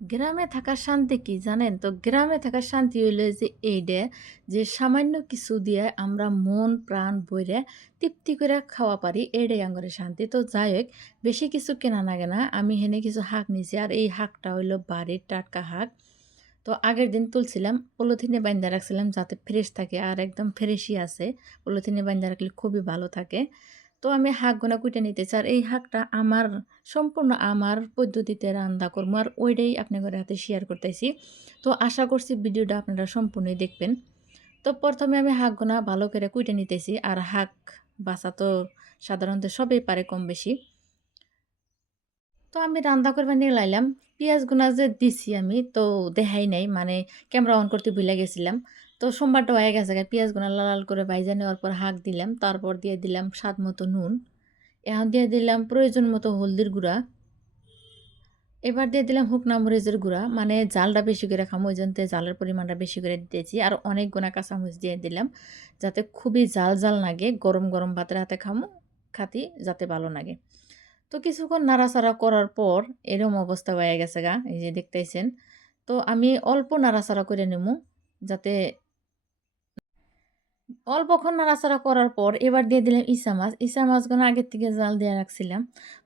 গ্রামে থাকার শান্তি কি জানেন? তো গ্রামে থাকার শান্তি হইলো যে এইডা যে সামান্য কিছু দিয়ে আমরা মন প্রাণ ভইরা তৃপ্তি কইরা খাওয়া পারি এইডাই আঙ্গরে শান্তি। তো যাই হোক বেশি কিছু কেনা লাগে না। আমি হেনে কিছু শাক নিছি আর এই শাকটা হইলো বাড়ির টাটকা শাক। তো আগের দিন তুলছিলাম, পলিথিনে বাইন্ধা রাখছিলাম যাতে ফ্রেশ থাকে আর একদম ফ্রেশই আছে। পলিথিনে বাইন্ধা রাখলে খুবই ভালো থাকে। তো আমি শাকগুনা কুইটা নিতেছি। আর এই শাকটা সম্পূর্ণ আমার পদ্ধতিতে রান্না করবো। আর ওইটাই আপনাদের হাতে শেয়ার করতেছি। তো আশা করছি ভিডিওটা আপনারা সম্পূর্ণই দেখবেন। তো ১ম এ আমি শাকগুনা ভালো করে কুইটা নিতেছি। আর শাক বাছা তো সাধারণত সবাই পারে কম বেশি। তো আমি রান্না করবার নিয়ে লাইলাম। পিঁয়াজগুনা যে দিছি আমি তো দেখাই নাই। মানে ক্যামেরা অন করতে ভুইলা গেছিলাম। তো সোমবারটা হয়ে গেছে গা। পিঁয়াজগুনা লাল, লাল করে ভাইজা নেওয়ার পর শাক দিলাম। তারপর দিয়ে দিলাম স্বাদ মতো নুন। এখন দিয়ে দিলাম প্রয়োজন মতো হলদির গুঁড়া। এবার দিয়ে দিলাম শুকনা মরিচের গুঁড়া। মানে জালটা বেশি করে খামু ওইজন্য জালের পরিমাণটা বেশি করে দিতেছি। আর অনেকগুনা কাঁচামরিচ দিয়ে দিলাম। যাতে খুবই জাল, জাল লাগে। গরম, গরম ভাতের হাতে খাতি যাতে ভালো লাগে। তো কিছুক্ষণ নাড়াচাড়া করার পর এরম অবস্থা হয়ে গেছে গা। এই যে দেখতেছেন। তো আমি অল্প নাড়াচাড়া করে নিমু। যাতে অল্পক্ষণ নাড়াচাড়া করার পর এবার দিয়ে দিলাম ইসা মাছ। ইসা মাছগুলো আগের থেকে জাল দিয়ে রাখছিলাম।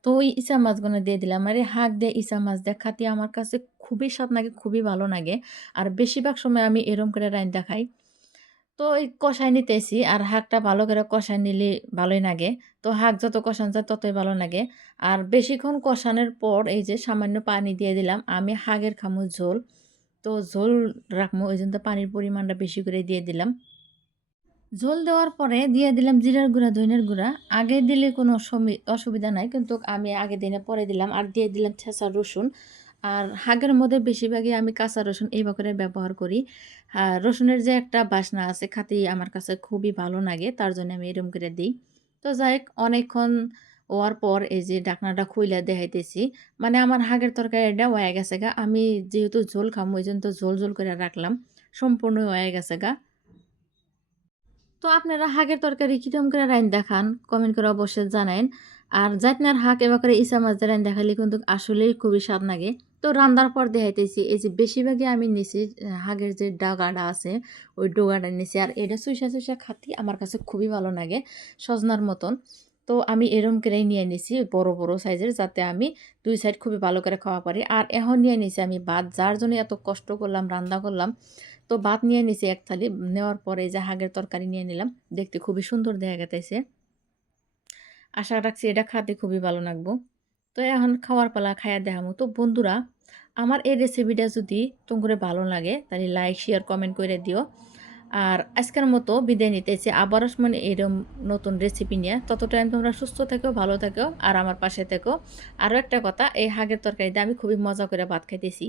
তো ওই ইসা মাছগুলো দিয়ে দিলাম। আর এই শাক দিয়ে ইসা মাছ দিয়ে খাতি আমার কাছে খুবই স্বাদ লাগে, খুবই ভালো লাগে। আর বেশিরভাগ সময় আমি এরম করে রাইন্দা খাই। তো এই কষায় নিতেছি আর শাকটা ভালো করে কষায় নিলে ভালোই লাগে। তো শাক যত কষানো যায় ততই ভালো লাগে। আর বেশিক্ষণ কষানোর পর এই যে সামান্য পানি দিয়ে দিলাম। আমি শাকের খামু ঝোল। তো ঝোল রাখমু ওইজন্য পানির পরিমাণটা বেশি করে দিয়ে দিলাম। ঝোল দেওয়ার পরে দিয়ে দিলাম জিরার গুঁড়া, ধইনার গুঁড়া। আগে দিলে কোনো অসুবিধা নাই। কিন্তু আমি আগে দিই না, পরে দিলাম। আর দিয়ে দিলাম ছেঁচা রসুন। আর শাকের মধ্যে বেশিরভাগই আমি কাঁচা রসুন এই করে ব্যবহার করি। রসুনের যে একটা বাসনা আছে খাতি আমার কাছে খুবই ভালো লাগে। তার জন্য আমি এরকম করে দেই। তো যাই হোক অনেকক্ষণ হওয়ার পর এই যে ঢাকনাটা খুইলা দেখাইতেছি। মানে আমার শাকের তরকারিটা হয়ে গেছে গা। আমি যেহেতু ঝোল খামু ওইজন্য তো ঝোল, ঝোল করে রাখলাম। সম্পূর্ণ হয়ে গেছে গা। তো আপনারা হাঁকের তরকারি কিরম করে রাইন্দা খান? কমেন্ট করে অবশ্যই জানাইন। আর জাইতনার হাঁক এবার করে ইসা মাছ দিয়ে রাইন্দা খাইলে কিন্তু আসলেই খুবই স্বাদ লাগে। তো রান্নার পর দেখাইতেছি এই যে বেশিরভাগই আমি নিছি হাঁকের যে ডাগাটা আছে ওই ডোগাটা নিছি। আর এটা চুইসা, চুইসা খাতি আমার কাছে খুবই ভালো লাগে সজনার মতন। তো আমি এরম করেই নিয়ে নিছি বড়, বড় সাইজের যাতে আমি ২ সাইড খুবই ভালো করে খাওয়া পারি। আর এখন নিয়ে নিছি আমি ভাত যার জন্য এত কষ্ট করলাম, রান্না করলাম। তো ভাত নিয়ে নিছি ১ থালি। নেওয়ার পরে এই যে হাগের তরকারি নিয়ে নিলাম। দেখতে খুবই সুন্দর দেখা যাইতেছে। আশা রাখছি এটা খাতে খুবই ভালো লাগবো। তো এখন খাওয়ার পালা খাইয়া দেখামু। তো বন্ধুরা, আমার এই রেসিপিটা যদি তোমারে ভালো লাগে তাহলে লাইক, শেয়ার, কমেন্ট কইরা দিও। আর আজকের মতো বিদায় নিতেছি। আবারও মানে এরকম নতুন রেসিপি নিয়ে। তত টাইম তোমরা সুস্থ থেকো, ভালো থেকো আর আমার পাশে থেকো। আরও একটা কথা, এই হাগের তরকারি দিয়ে আমি খুবই মজা করে ভাত খাইতেছি।